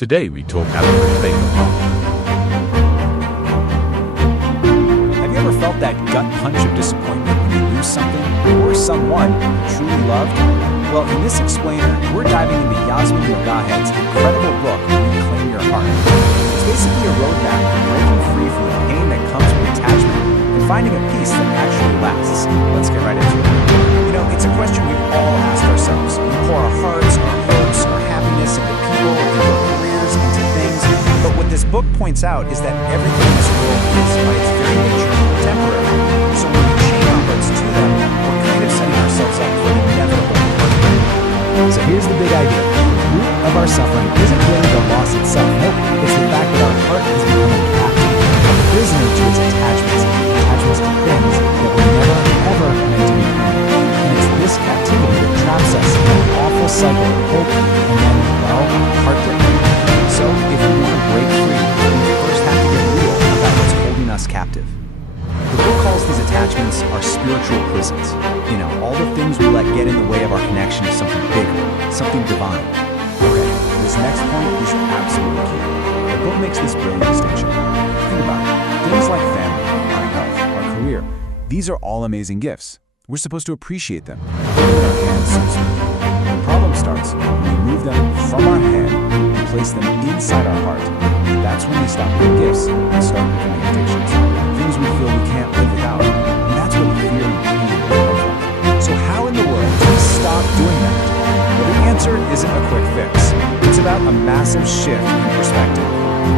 Today we talk about reconnects. Have you ever felt that gut punch of disappointment when you lose something or someone you truly loved? Well, in this explainer, we're diving into Yasmin Mogahed's incredible book, Reclaim Your Heart. It's basically a roadmap for breaking free from the pain that comes with attachment and finding a peace that actually lasts. Let's get right into it. You know, it's a question we've all asked ourselves. We pour our hearts, our hopes, our happiness into people, into our careers, into things. But what this book points out is that everything in this world is, by its very nature, temporary. So when we chain our hearts to them, we're kind of setting ourselves up for an inevitable heartbreak. So here's the big idea. The root of our suffering isn't really the loss itself. Nope, it's the fact that our heart has become a captive, a prisoner to its attachments to things that were never, ever meant to be permanent. And it's this captivity that traps us in an awful cycle of hope and then, well, heartbreak. So if we want to break free, we first have to get real about what's holding us captive. The book calls these attachments our spiritual prisons. You know, all the things we let get in the way of our connection to something bigger, something divine. Okay, this next point is absolutely key. The book makes this brilliant distinction. Think about it. Things like family, our health, our career, these are all amazing gifts. We're supposed to appreciate them. Holding our hands, so to speak. The problem starts when we move them from our hand and place them inside our heart. That's when they stop being gifts and start becoming addictions. Things we feel we can't live without. And that's where the fear and pain come from. So how in the world do we stop doing that? Well, the answer isn't a quick fix. It's about a massive shift in perspective.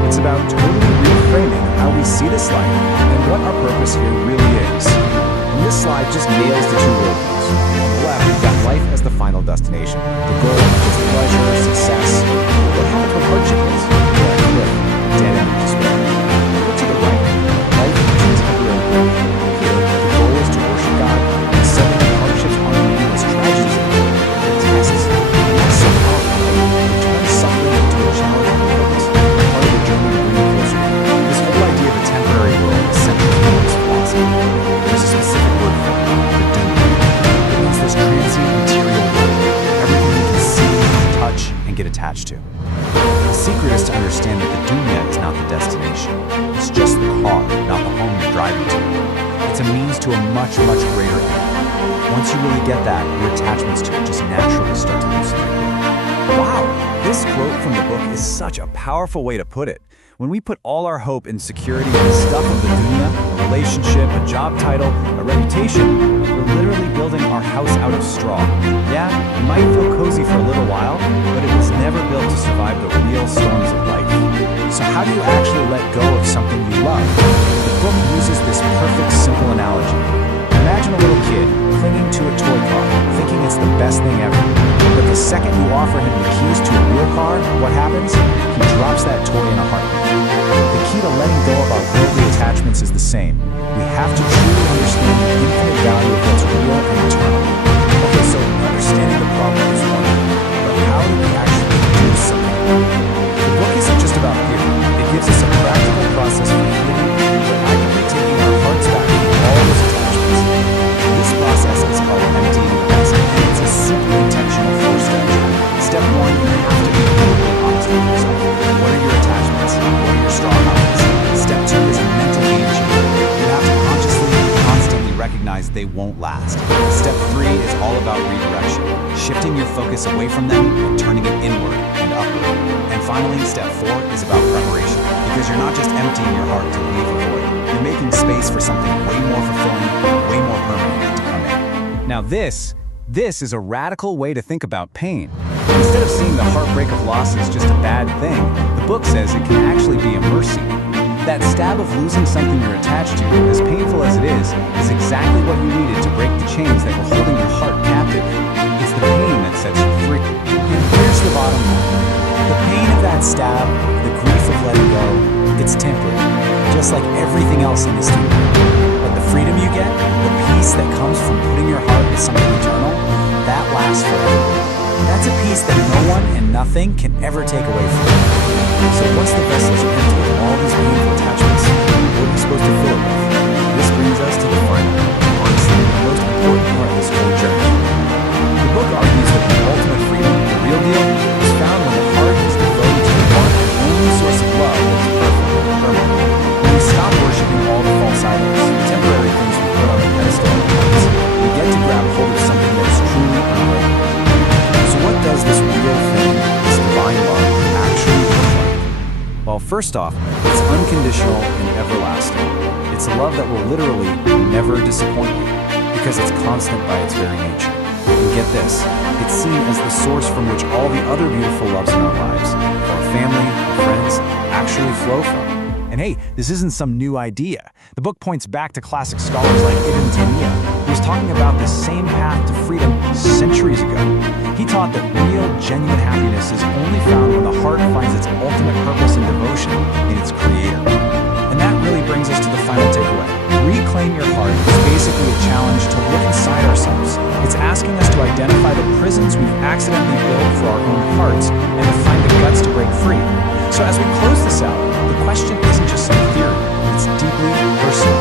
It's about totally reframing how we see this life and what our purpose here really is. And this slide just nails the two roadblocks. On the left, we've got life as the final destination. The goal is pleasure, success. What happens when hardship hits? We're at a cliff, dead end of despair. Look to the right. Life is temporary. Here, the goal is to worship God, and suddenly hardships aren't meaningless tragedies. They're tests. And that's so powerful. It turns suffering into a challenge and purpose. Part of the journey to bring you closer. This whole idea of a temporary world is central to this philosophy. There's a specific word for it, the dunya. It means this transient material world, everything you can see, touch, and get attached to. The secret is to understand that the dunya is not the destination. It's just the car, not the home you're driving to. It's a means to a much, much greater end. Once you really get that, your attachments to it just naturally start to loosen their grip. Wow, this quote from the book is such a powerful way to put it. When we put all our hope and security in the stuff of the dunya, a relationship, a job title, a reputation, we're literally building our house out of straw. Yeah, it might feel cozy for a little while, but it was never built to survive the real storms of life. So how do you actually let go of something you love? The book uses this perfect, simple analogy. Imagine a little kid clinging to a toy car, thinking it's the best thing ever. But the second you offer him the keys to a real car, what happens? He drops that toy in a heartbeat. The key to letting go of our worldly attachments is the same. We have to truly understand the infinite value of what's real and eternal. Okay, so understanding the problem is one thing, but how do we actually do something? The book isn't just about theory. It gives us a practical process for healing, but actively taking our hearts back from all those attachments. This process is called emptying the vessel, and it's a super intentional four-step journey. Step one, you have to be totally honest with yourself. What are your attachments? What are your strong outlets? Step two is a mental game changer. You have to consciously and constantly recognize they won't last. Step three is all about redirection, shifting your focus away from them and turning it inward and upward. And finally, step four is about preparation, because you're not just emptying your heart to leave a void. You're making space for something way more fulfilling, way more permanent to come in. Now this is a radical way to think about pain. Instead of seeing the heartbreak of loss as just a bad thing, the book says it can actually be a mercy. That stab of losing something you're attached to, as painful as it is exactly what you needed to break the chains that were holding your heart captive. It's the pain that sets you free. And here's the bottom line. The pain of that stab, the grief of letting go, it's temporary, just like everything else in this dunya. But the freedom you get, the peace that comes from putting your heart with something eternal, that lasts forever. That's a peace that no one and nothing can ever take away from you. So once the vessel is empty of all these painful attachments, what are you supposed to fill it with? This brings us to the final, honestly, the most important part of this whole journey. The book argues that the ultimate freedom, the real deal, is found when the heart is devoted to the one Well, first off, it's unconditional and everlasting. It's a love that will literally never disappoint you because it's constant by its very nature. And get this, it's seen as the source from which all the other beautiful loves in our lives, our family, our friends, actually flow from. And hey, this isn't some new idea. The book points back to classic scholars like Ibn Taymiyyah, who was talking about the same path to freedom centuries ago. He taught that real, genuine happiness is only found when the heart finds its ultimate purpose and devotion in its creator. And that really brings us to the final takeaway. Reclaim your heart is basically a challenge to look inside ourselves. It's asking us to identify the prisons we've accidentally built for our own hearts and to find the guts to break free. So as we close this out, the question isn't just some theory, it's deeply personal.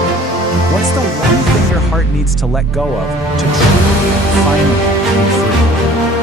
What's the one thing your heart needs to let go of to truly, finally be free?